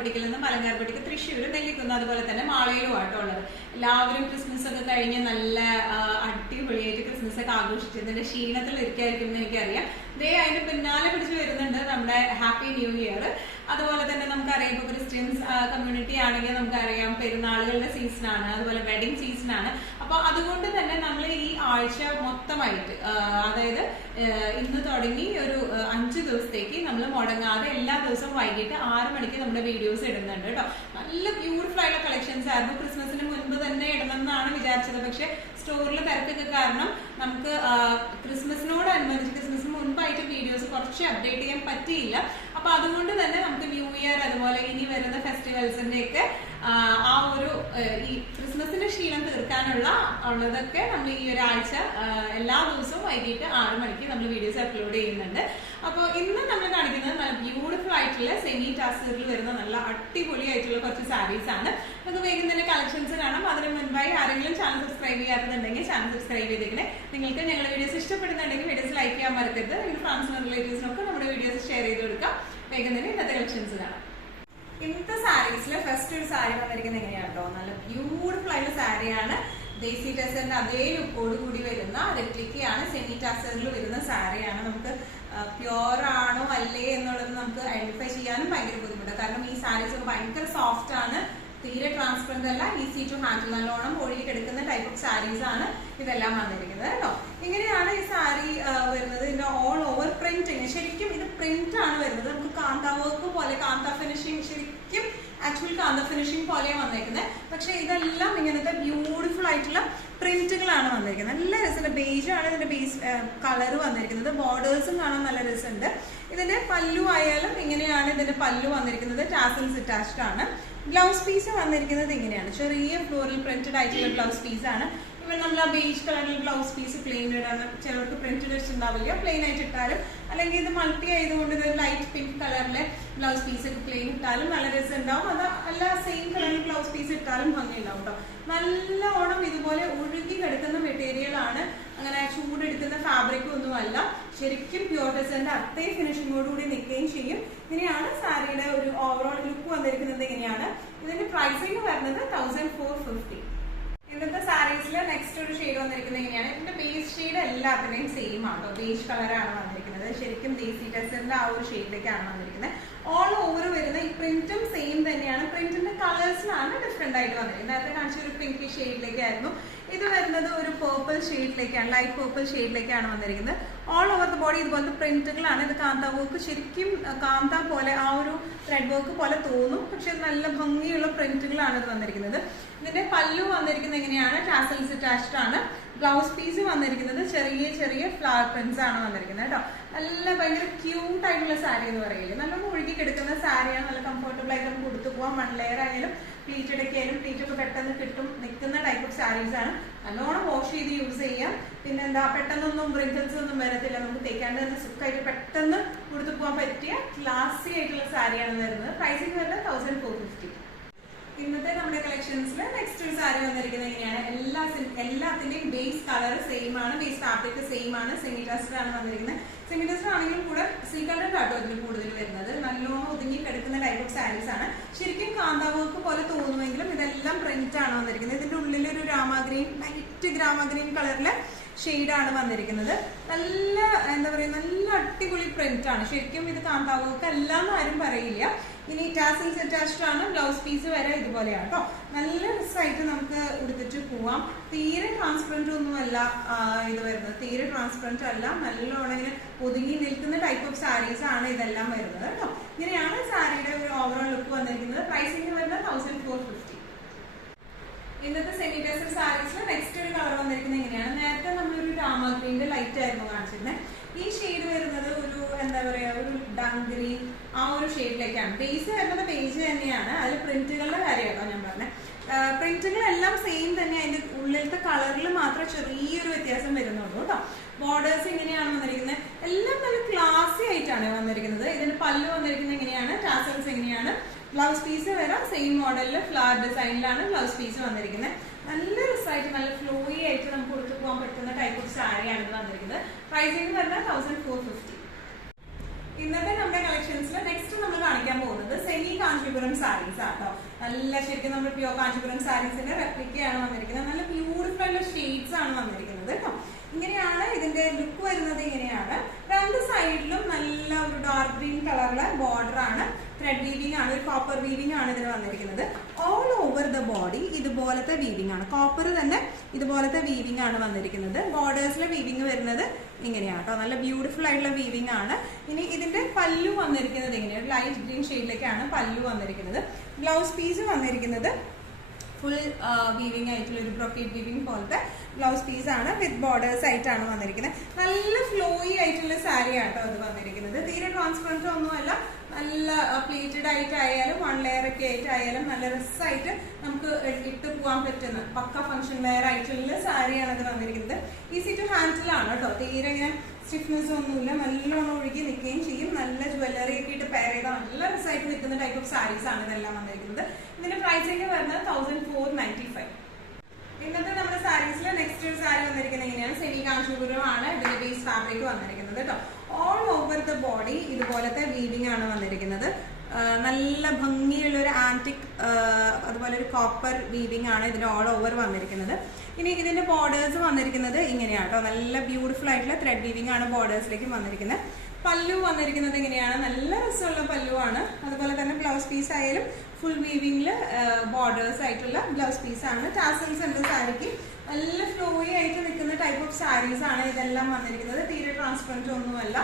മലങ്കാർപട്ടിക്കിൽ നിന്ന് മലങ്കാർപട്ടിക്ക് തൃശ്ശൂർ നെല്ലിക്കുന്ന് അതുപോലെ തന്നെ മാളയിലുമായിട്ടോ ഉള്ളത്. എല്ലാവരും ക്രിസ്മസ് ഒക്കെ കഴിഞ്ഞ് നല്ല അടിപൊളിയായിട്ട് ക്രിസ്മസ് ഒക്കെ ആഘോഷിച്ചതിന്റെ ക്ഷീണത്തിൽ ഇരിക്കായിരിക്കും എന്ന് എനിക്കറിയാം. അതിന് പിന്നാലെ പിടിച്ച് വരുന്നുണ്ട് നമ്മുടെ ഹാപ്പി ന്യൂ ഇയർ. അതുപോലെ തന്നെ നമുക്കറിയാം ഇപ്പോൾ ക്രിസ്ത്യൻസ് കമ്മ്യൂണിറ്റി ആണെങ്കിൽ നമുക്കറിയാം പെരുന്നാളുകളുടെ സീസണാണ്, അതുപോലെ വെഡിങ് സീസണാണ്. അപ്പൊ അതുകൊണ്ട് തന്നെ നമ്മൾ ഈ ആഴ്ച മൊത്തമായിട്ട് അതായത് ഇന്ന് തുടങ്ങി ഒരു 5 ദിവസത്തേക്ക് നമ്മൾ മുടങ്ങാതെ എല്ലാ ദിവസവും വൈകിട്ട് 6 മണിക്ക് നമ്മുടെ വീഡിയോസ് ഇടുന്നുണ്ട് കേട്ടോ. നല്ല ബ്യൂട്ടിഫുൾ ആയിട്ടുള്ള കളക്ഷൻസ് ആയിരുന്നു. ക്രിസ്മസിന് മുൻപ് തന്നെ ഇടണം എന്നാണ് വിചാരിച്ചത്, പക്ഷെ സ്റ്റോറിൽ തിരക്കൊക്കെ കാരണം നമുക്ക് ക്രിസ്മസിനോടനുബന്ധിച്ച് ക്രിസ്മസിന് മുൻപായിട്ട് വീഡിയോസ് കുറച്ച് അപ്ഡേറ്റ് ചെയ്യാൻ പറ്റിയില്ല. അപ്പൊ അതുകൊണ്ട് തന്നെ നമുക്ക് ന്യൂ ഇയർ അതുപോലെ ഇനി വരുന്ന ഫെസ്റ്റിവൽസിന്റെ ഒക്കെ ആ ഒരു ഈ ക്രിസ്മസിന്റെ ക്ഷീണം ഉള്ളതൊക്കെ നമ്മൾ ഈ ഒരാഴ്ച എല്ലാ ദിവസവും വൈകിട്ട് 6 മണിക്ക് നമ്മൾ വീഡിയോസ് അപ്ലോഡ് ചെയ്യുന്നുണ്ട്. അപ്പോൾ ഇന്ന് നമ്മൾ കാണിക്കുന്നത് നല്ല ബ്യൂട്ടിഫുൾ ആയിട്ടുള്ള സെമി ടാസറിൽ വരുന്ന നല്ല അടിപൊളിയായിട്ടുള്ള കുറച്ച് സാരീസ് ആണ്. നമുക്ക് വേഗം തന്നെ കളക്ഷൻസ് കാണാം. അതിന് മുൻപായി ആരെങ്കിലും ചാനൽ സബ്സ്ക്രൈബ് ചെയ്യാറുണ്ടെങ്കിൽ ചാനൽ സബ്സ്ക്രൈബ് ചെയ്തേക്കണേ. നിങ്ങൾക്ക് ഞങ്ങളുടെ വീഡിയോസ് ഇഷ്ടപ്പെടുന്നുണ്ടെങ്കിൽ വീഡിയോസ് ലൈക്ക് ചെയ്യാൻ മറക്കരുത്. നിങ്ങളുടെ ഫ്രണ്ട്സിനും റിലേറ്റീവ്സിനൊക്കെ നമ്മുടെ വീഡിയോസ് ഷെയർ ചെയ്ത് കൊടുക്കാം. വേഗം തന്നെ ഇന്നത്തെ കളക്ഷൻസ് കാണാം. ഇന്നത്തെ സാരീസിൽ ഫസ്റ്റ് ഒരു സാരി വന്നിരിക്കുന്നത് എങ്ങനെയാണ് കേട്ടോ, നല്ല ബ്യൂട്ടിഫുൾ ആയിട്ടുള്ള സാരിയാണ്. ദേസി ടസറിന്റെ അതേ ലുക്കോട് കൂടി വരുന്ന റെപ്ലിക്കയാണ്, സെമി ടസറിൽ വരുന്ന സാരിയാണ്. നമുക്ക് പ്യോർ ആണോ അല്ലേ എന്നുള്ളത് നമുക്ക് ഐഡന്റിഫൈ ചെയ്യാനും ഭയങ്കര ബുദ്ധിമുട്ടാണ്. കാരണം ഈ സാരീസ് ഭയങ്കര സോഫ്റ്റ് ആണ്, തീരെ ട്രാൻസ്പെറന്റ് അല്ല, ഈസി ടു ഹാൻഡിൽ, നല്ലോണം ഒഴുകിക്കെടുക്കുന്ന ടൈപ്പ് ഓഫ് സാരീസ് ആണ് ഇതെല്ലാം വന്നിരിക്കുന്നത് കേട്ടോ. ഇങ്ങനെയാണ് ഈ സാരി വരുന്നത്. ഇതിന്റെ ഓൾ ഓവർ പ്രിന്റിങ്, ശരിക്കും ഇത് പ്രിന്റ് ആണ് വരുന്നത്. നമുക്ക് കാന്ത വർക്ക് പോലെ, കാന്ത ഫിനിഷിങ്, ശരിക്കും ആക്ച്വൽ കാന്ത ഫിനിഷിങ് പോലെയാണ് വന്നേക്കുന്നത്. പക്ഷെ ഇതെല്ലാം ഇങ്ങനത്തെ ബ്യൂട്ടിഫുൾ ആയിട്ടുള്ള പ്രിന്റുകളാണ് വന്നിരിക്കുന്നത്. നല്ല രസമുണ്ട്. ബേജ് ആണ് ഇതിന്റെ ബേസ് കളർ വന്നിരിക്കുന്നത്. ബോർഡേഴ്സും കാണാൻ നല്ല രസമുണ്ട്. ഇതിന്റെ പല്ലു ആയാലും ഇങ്ങനെയാണ് ഇതിന്റെ പല്ലു വന്നിരിക്കുന്നത്. ടാസൽസ് അറ്റാച്ച്ഡ് ആണ്. ബ്ലൗസ് പീസ് വന്നിരിക്കുന്നത് ഇങ്ങനെയാണ്, ചെറിയ ഫ്ലോറൽ പ്രിന്റഡ് ആയിട്ടുള്ള ബ്ലൗസ് പീസ് ആണ്. ഇവൻ നമ്മൾ ആ ബേജ് കളറിൽ ബ്ലൗസ് പീസ് പ്ലെയിൻ ഇടാൻ ചിലർക്ക് പ്രിന്റഡ് വെച്ചിട്ടുണ്ടാവില്ല, പ്ലെയിൻ ആയിട്ട് ഇട്ടാലും, അല്ലെങ്കിൽ ഇത് മൾട്ടി ആയതുകൊണ്ട് ഇത് ലൈറ്റ് പിങ്ക് കളറിലെ ബ്ലൗസ് പീസ് ഒക്കെ പ്ലെയിൻ ഇട്ടാലും നല്ല രസം ഉണ്ടാവും. അത് അല്ല സെയിം കളറിൽ ബ്ലൗസ് പീസ് ഇട്ടാലും ഭംഗി ഉണ്ടാവും കേട്ടോ. നല്ലോണം ഇതുപോലെ ഒഴുകി കിടക്കുന്ന മെറ്റീരിയൽ ആണ്, അങ്ങനെ ചൂടെടുക്കുന്ന ഫാബ്രിക് ഒന്നുമല്ല. ശരിക്കും പ്യൂർ ടെസറിന്റെ അതേ ഫിനിഷിങ്ങോടുകൂടി നിൽക്കുകയും ചെയ്യും. ഇങ്ങനെയാണ് സാരിയുടെ ഒരു ഓവറോൾ ലുക്ക് വന്നിരിക്കുന്നത്. ഇങ്ങനെയാണ് ഇതിന്റെ പ്രൈസിങ് വരുന്നത് 1450. ഇന്നത്തെ സാരീസിൽ നെക്സ്റ്റ് ഒരു ഷെയ്ഡ് വന്നിരിക്കുന്നത് ഇങ്ങനെയാണ്. ഇതിന്റെ ബേസ് ഷെയ്ഡ് എല്ലാത്തിനെയും സെയിം ആണോ, ബേജ് കളറാണ് വന്നിരിക്കുന്നത്. ശരിക്കും ദേസി ടെസറിന്റെ ആ ഒരു ഷെയ്ഡിലേക്കാണ് വന്നിരിക്കുന്നത്. ഓൾ ഓവർ വരുന്ന ഈ പ്രിന്റും സെയിം തന്നെയാണ്. പ്രിന്റിന്റെ കളേഴ്സിലാണ് ഡിഫറെന്റ് ആയിട്ട് വന്നിരിക്കുന്നത്. നേരത്തെ കാണിച്ച ഒരു പിങ്ക് ഷെയ്ഡിലേക്കായിരുന്നു, ഇത് വരുന്നത് ഒരു പേർപ്പിൾ ഷെയ്ഡിലേക്കാണ്, ലൈറ്റ് പേർപ്പിൾ ഷെയ്ഡിലേക്കാണ് വന്നിരിക്കുന്നത്. ഓൾ ഓവർ ദ ബോഡി ഇതുപോലത്തെ പ്രിന്റുകളാണ്. ഇത് കാന്ത വർക്ക്, ശരിക്കും കാന്ത പോലെ ആ ഒരു ത്രെഡ് വർക്ക് പോലെ തോന്നും, പക്ഷെ നല്ല ഭംഗിയുള്ള പ്രിന്റുകളാണ് ഇത് വന്നിരിക്കുന്നത്. ഇതിന്റെ പല്ലു വന്നിരിക്കുന്നത് എങ്ങനെയാണ്, ടാസൽസ് അറ്റാച്ച്ഡ് ആണ്. ബ്ലൗസ് പീസ് വന്നിരിക്കുന്നത് ചെറിയ ചെറിയ ഫ്ലവർ പ്രിന്റ്സ് ആണ് വന്നിരിക്കുന്നത് കേട്ടോ. നല്ല ഭയങ്കര ക്യൂട്ട് ആയിട്ടുള്ള സാരി എന്ന് പറയില്ലേ, നല്ലോണം ഒഴുകി കിടക്കുന്ന സാരിയാണ്. നല്ല കംഫർട്ടബിൾ ആയിട്ട് നമുക്ക് കൊടുത്തു പോകാം. 1 ലെയർ ആയാലും പ്ലീറ്റഡ് ഒക്കെ ആയാലും പ്ലീറ്റൊക്കെ പെട്ടെന്ന് കിട്ടും, നിൽക്കുന്ന ടൈപ്പ് ഓഫ് സാരീസ് ആണ്. നല്ലോണം വാഷ് ചെയ്ത് യൂസ് ചെയ്യാം. പിന്നെ എന്താ, പെട്ടെന്നൊന്നും റിങ്കിൾസ് ഒന്നും വരത്തില്ല. നമുക്ക് തേക്കാണ്ട് തന്നെ സുഖമായിട്ട് പെട്ടെന്ന് കൊടുത്തു പോകാൻ പറ്റിയ ക്ലാസി ആയിട്ടുള്ള സാരിയാണ് വരുന്നത്. പ്രൈസിങ് വരുന്നത് 1450. ഇന്നത്തെ നമ്മുടെ കളക്ഷൻസിൽ നെക്സ്റ്റ് ഒരു സാരി വന്നിരിക്കുന്നത് എങ്ങനെയാണ്, എല്ലാത്തിന്റെയും ബേസ് കളർ സെയിം ആണ്, ബേസ് ഫാബ്രിക് സെയിം ആണ്. സെമി ടെസ്റ്റർ ആണ് വന്നിരിക്കുന്നത്. സെമി ടെസ്റ്റർ ആണെങ്കിലും കൂടെ സീക്രട്ട് ആട്ടോ ഇതിൽ കൂടുതൽ വരുന്നത്. നല്ലോണം ഒതുങ്ങി കിടക്കുന്ന ടൈപ്പ് ഓഫ് സാരീസ് ആണ്. ശരിക്കും കാന്ത വർക്ക് പോലെ തോന്നുമെങ്കിലും ഇതെല്ലാം പ്രിന്റ് ആണ് വന്നിരിക്കുന്നത്. ഇതിന്റെ ഉള്ളിൽ ഒരു ഗ്രാമഗ്രീൻ, ലൈറ്റ് ഗ്രാമഗ്രീൻ കളറിലെ ഷെയ്ഡാണ് വന്നിരിക്കുന്നത്. നല്ല എന്താ പറയുക, നല്ല അടിപൊളി പ്രിന്റ് ആണ്. ശരിക്കും ഇത് കാന്ത വർക്ക് അല്ല എന്ന് ആരും പറയില്ല. ഇനി ടാസൽസ് അറ്റാച്ച്ഡ് ആണ്. ബ്ലൗസ് പീസ് വരെ ഇതുപോലെയാണ് കേട്ടോ. നല്ല രസമായിട്ട് നമുക്ക് ഉടുത്തിട്ട് പോവാം. തീരെ ട്രാൻസ്പെറന്റ് ഒന്നുമല്ല ഇത് വരുന്നത്, തീരെ ട്രാൻസ്പെറന്റ് അല്ല. നല്ലോണം ഇങ്ങനെ ഒതുങ്ങി നിൽക്കുന്ന ടൈപ്പ് ഓഫ് സാരീസ് ആണ് ഇതെല്ലാം വരുന്നത് കേട്ടോ. ഇങ്ങനെയാണ് സാരിയുടെ ഒരു ഓവറോൾ ലുക്ക് വന്നിരിക്കുന്നത്. പ്രൈസിങ് വരുന്നത് 1450. ഇന്നത്തെ സെമി ടെസർ സാരീസിൽ നെക്സ്റ്റ് ഒരു കളർ വന്നിരിക്കുന്നത് എങ്ങനെയാണ്, നേരത്തെ നമ്മളൊരു രാമ ഗ്രീന്റെ ലൈറ്റ് ആയിരുന്നു കാണിച്ചിരുന്നത്. ഈ ഷെയ്ഡ് വരുന്നത് ഒരു എന്താ പറയാ, ഒരു ഡാർക്ക് ഗ്രീൻ ആ ഒരു ഷെയ്ഡിലേക്കാണ്. ബേസ് വരുന്നത് ബേജ് തന്നെയാണ്. അതിൽ പ്രിന്റുകളുടെ കാര്യമാണോ ഞാൻ പറഞ്ഞത്. പ്രിന്റുകളെല്ലാം സെയിം തന്നെ, അതിന്റെ ഉള്ളിലത്തെ കളറിൽ മാത്രം ചെറിയൊരു വ്യത്യാസം വരുന്നുള്ളൂ കേട്ടോ. ബോർഡേഴ്സ് ഇങ്ങനെയാണ് വന്നിരിക്കുന്നത്. എല്ലാം നല്ല ക്ലാസി ആയിട്ടാണ് വന്നിരിക്കുന്നത്. ഇതിന്റെ പല്ലു വന്നിരിക്കുന്നത് എങ്ങനെയാണ്, ടാസൽസ് എങ്ങനെയാണ്, ബ്ലൗസ് പീസ് വരാം സെയിം മോഡലിൽ ഫ്ലവർ ഡിസൈനിലാണ് ബ്ലൗസ് പീസ് വന്നിരിക്കുന്നത്. നല്ല രസമായിട്ട് നല്ല ഫ്ലോയി ആയിട്ട് നമുക്ക് കൊടുത്തു പോകാൻ പറ്റുന്ന ടൈപ്പ് ഓഫ് സാരിയാണ് ഇത് വന്നിരിക്കുന്നത്. പ്രൈസിങ് വരുന്നത് 1450. ഇന്നത്തെ നമ്മുടെ കളക്ഷൻസിൽ നെക്സ്റ്റ് നമ്മൾ കാണിക്കാൻ പോകുന്നത് സെമി കാഞ്ചി കാഞ്ചീപുരം സാരീസ് ആട്ടോ. നല്ല ശരിക്കും നമ്മൾ പ്യൂർ കാഞ്ചീപുരം സാരീസിന്റെ റെപ്ലിക്കയാണ് വന്നിരിക്കുന്നത്. നല്ല ബ്യൂട്ടിഫുൾ ആയിട്ടുള്ള ഷെയ്ഡ്സ് ആണ് വന്നിരിക്കുന്നത് കേട്ടോ. ഇങ്ങനെയാണ് ഇതിന്റെ ലുക്ക് വരുന്നത്. ഇങ്ങനെയാണ് രണ്ട് സൈഡിലും നല്ല ഒരു ഡാർക്ക് ഗ്രീൻ കളറിലെ ബോർഡർ ആണ്. ത്രെഡ് വീവിംഗ് ആണ്, ഒരു കോപ്പർ വീവിംഗ് ആണ് ഇതിന് വന്നിരിക്കുന്നത്. ഓൾ ഓവർ ദ ബോഡി ഇതുപോലത്തെ വീവിംഗ് ആണ്. കോപ്പർ തന്നെ ഇതുപോലത്തെ വീവിംഗ് ആണ് വന്നിരിക്കുന്നത്. ബോർഡേഴ്സിലെ വീവിംഗ് വരുന്നത് ഇങ്ങനെയാണ് കേട്ടോ. നല്ല ബ്യൂട്ടിഫുൾ ആയിട്ടുള്ള വീവിംഗ് ആണ്. ഇനി ഇതിന്റെ പല്ലു വന്നിരിക്കുന്നത് ഇങ്ങനെയാണ്. ലൈറ്റ് ഗ്രീൻ ഷെയ്ഡിലേക്കാണ് പല്ലു വന്നിരിക്കുന്നത്. ബ്ലൗസ് പീസ് വന്നിരിക്കുന്നത് ഫുൾ വീവിംഗ് ആയിട്ടുള്ള ഒരു ബ്രോക്കേഡ് വീവിംഗ് പോലത്തെ ബ്ലൗസ് പീസ് ആണ്. വിത്ത് ബോർഡേഴ്സ് ആയിട്ടാണ് വന്നിരിക്കുന്നത്. നല്ല ഫ്ലോയി ആയിട്ടുള്ള സാരി ആട്ടോ ഇത് വന്നിരിക്കുന്നത്. തീരെ ട്രാൻസ്പെറന്റ് ഒന്നുമല്ല. നല്ല പ്ലീറ്റഡ് ആയിട്ടായാലും വൺ ലെയർ ഒക്കെ ആയിട്ടായാലും നല്ല രസമായിട്ട് നമുക്ക് ഇട്ട് പോകാൻ പറ്റുന്ന പക്ക ഫംഗ്ഷൻ വെയർ ആയിട്ടുള്ള സാരിയാണ് ഇത് വന്നിരിക്കുന്നത്. ഈസി ടു ഹാൻഡിലാണ് കേട്ടോ. തീരെ ഇങ്ങനെ സ്റ്റിഫ്നെസ് ഒന്നുമില്ല. നല്ലോണം ഒഴുകി നിൽക്കുകയും ചെയ്യും. നല്ല ജ്വല്ലറി ഒക്കെ ഇട്ട് പെയർ ചെയ്താൽ നല്ല രസമായിട്ട് നിൽക്കുന്ന ടൈപ്പ് ഓഫ് സാരീസ് ആണ് ഇതെല്ലാം വന്നിരിക്കുന്നത്. ഇതിന്റെ പ്രൈസിംഗ് വരുന്നത് 1495. ഇന്നത്തെ നമ്മുടെ സാരീസിൽ നെക്സ്റ്റ് ഒരു സാരി വന്നിരിക്കുന്നത് എങ്ങനെയാണ്? സെമി കാഞ്ചീപുരം ആണ് ഇതിന്റെ ബേസ് ഫാബ്രിക് വന്നിരിക്കുന്നത് കേട്ടോ. ഓൾ ഓവർ ദ ബോഡി ഇതുപോലത്തെ വീവിംഗ് ആണ് വന്നിരിക്കുന്നത്. നല്ല ഭംഗിയുള്ള ഒരു ആന്റിക് അതുപോലെ ഒരു കോപ്പർ വീവിംഗ് ആണ് ഇതിന് ഓൾ ഓവർ വന്നിരിക്കുന്നത്. ഇനി ഇതിന്റെ ബോർഡേഴ്സ് വന്നിരിക്കുന്നത് ഇങ്ങനെയാട്ടോ. നല്ല ബ്യൂട്ടിഫുൾ ആയിട്ടുള്ള ത്രെഡ് വീവിംഗ് ആണ് ബോർഡേഴ്സിലേക്ക് വന്നിരിക്കുന്നത്. പല്ലു വന്നിരിക്കുന്നത് ഇങ്ങനെയാണ്. നല്ല രസമുള്ള പല്ലു ആണ്. അതുപോലെ തന്നെ ബ്ലൗസ് പീസ് ആയാലും ഫുൾ വീവിംഗില് ബോർഡേഴ്സ് ആയിട്ടുള്ള ബ്ലൗസ് പീസ് ആണ്. ടാസൽസ് ഉണ്ട് സാരിക്ക്. നല്ല ഫ്ലോയി ആയിട്ട് നിൽക്കുന്ന ടൈപ്പ് ഓഫ് സാരീസ് ആണ് ഇതെല്ലാം വന്നിരിക്കുന്നത്. തീരെ ട്രാൻസ്പെറന്റ് ഒന്നുമല്ല.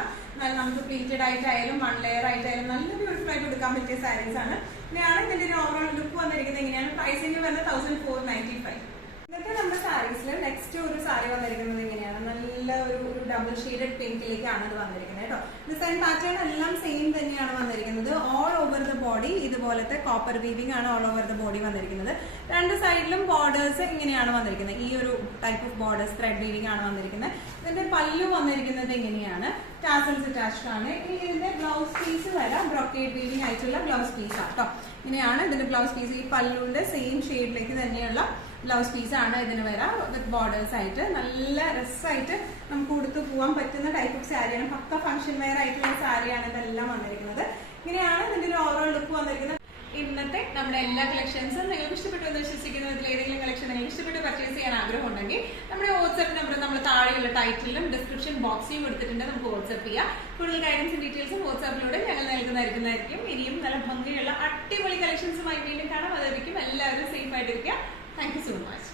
നമുക്ക് പ്ലീറ്റഡ് ആയിട്ടായാലും വൺ ലെയർ ആയിട്ടായാലും നല്ല ബ്യൂട്ടിഫുൾ ആയിട്ട് എടുക്കാൻ പറ്റിയ സാരീസ് ആണ്. ഇങ്ങനെയാണ് ഇതിന്റെ ഒരു ഓവറോൾ ലുക്ക് വന്നിരിക്കുന്നത്. ഇങ്ങനെയാണ് പ്രൈസിംഗ് വരുന്നത് 1495. ഇന്നത്തെ നമ്മുടെ സാരീസിൽ നെക്സ്റ്റ് ഒരു സാരി വന്നിരിക്കുന്നത് ഇങ്ങനെയാണ്. നല്ല ഒരു ഡബിൾ ഷെയ്ഡഡ് പിങ്കിലേക്കാണ് ഇത് വന്നിരിക്കുന്നത് കേട്ടോ. ഡിസൈൻ പാറ്റേൺ എല്ലാം സെയിം തന്നെയാണ് വന്നിരിക്കുന്നത്. ഓൾ ഓവർ ദ ബോഡി ഇതുപോലത്തെ കോപ്പർ വീവിംഗ് ആണ് ഓൾ ഓവർ ദ ബോഡി വന്നിരിക്കുന്നത്. രണ്ട് സൈഡിലും ബോർഡേഴ്സ് ഇങ്ങനെയാണ് വന്നിരിക്കുന്നത്. ഈ ഒരു type of borders thread weaving ആണ് വന്നിരിക്കുന്നത്. ഇതിന്റെ പല്ലു വന്നിരിക്കുന്നത് ഇങ്ങനെയാണ്. ടാസൽസ് അറ്റാച്ച്ഡ് ആണ്. ഇനി ഇതിന്റെ ബ്ലൗസ് പീസ് വരാം. ബ്രോക്കേഡ് വീവിംഗ് ആയിട്ടുള്ള ബ്ലൗസ് പീസ് ആട്ടോ. ഇങ്ങനെയാണ് ഇതിന്റെ ബ്ലൗസ് പീസ്. ഈ പല്ലുവിന്റെ സെയിം ഷെയ്ഡിലേക്ക് തന്നെയുള്ള ബ്ലൗസ് പീസ് ആണ് ഇതിന് വരാം. വിത്ത് ബോർഡേഴ്സ് ആയിട്ട് നല്ല രസമായിട്ട് നമുക്ക് കൊടുത്തു പോകാൻ പറ്റുന്ന ടൈപ്പ് ഓഫ് സാരിയാണ്. പക്ക ഫംഗ്ഷൻ വെയർ ആയിട്ടുള്ള സാരിയാണ് ഇതെല്ലാം വന്നിരിക്കുന്നത്. ഇങ്ങനെയാണ് ഇതിന്റെ ഒരു ഓവറോൾ ലുക്ക് വന്നിരിക്കുന്നത്. ഇന്നത്തെ നമ്മുടെ എല്ലാ കളക്ഷൻസും നിങ്ങൾക്ക് ഇഷ്ടപ്പെട്ടു എന്ന് വിശ്വസിക്കുന്നു. ഇതിൽ ഏതെങ്കിലും കളക്ഷൻ നിങ്ങൾക്ക് ഇഷ്ടപ്പെട്ട് പർച്ചേസ് ചെയ്യാൻ ആഗ്രഹം ഉണ്ടെങ്കിൽ നമ്മുടെ വാട്സ്ആപ്പ് നമ്പർ നമ്മൾ താഴെയുള്ള ടൈറ്റിലും ഡിസ്ക്രിപ്ഷൻ ബോക്സിലും കൊടുത്തിട്ടുണ്ട്. നമുക്ക് വാട്സ്ആപ്പ് ചെയ്യാം. കൂടുതൽ ഗൈഡൻസും ഡീറ്റെയിൽസും വാട്സ്ആപ്പിലൂടെ ഞങ്ങൾ നൽകുന്നതായിരിക്കും. ഇനിയും നല്ല ഭംഗിയുള്ള അടിപൊളി കളക്ഷൻസുമായി വീണ്ടും കാണാം. അതായിരിക്കും എല്ലാവരും സേഫ് ആയിട്ടിരിക്കുക. Thank you so much.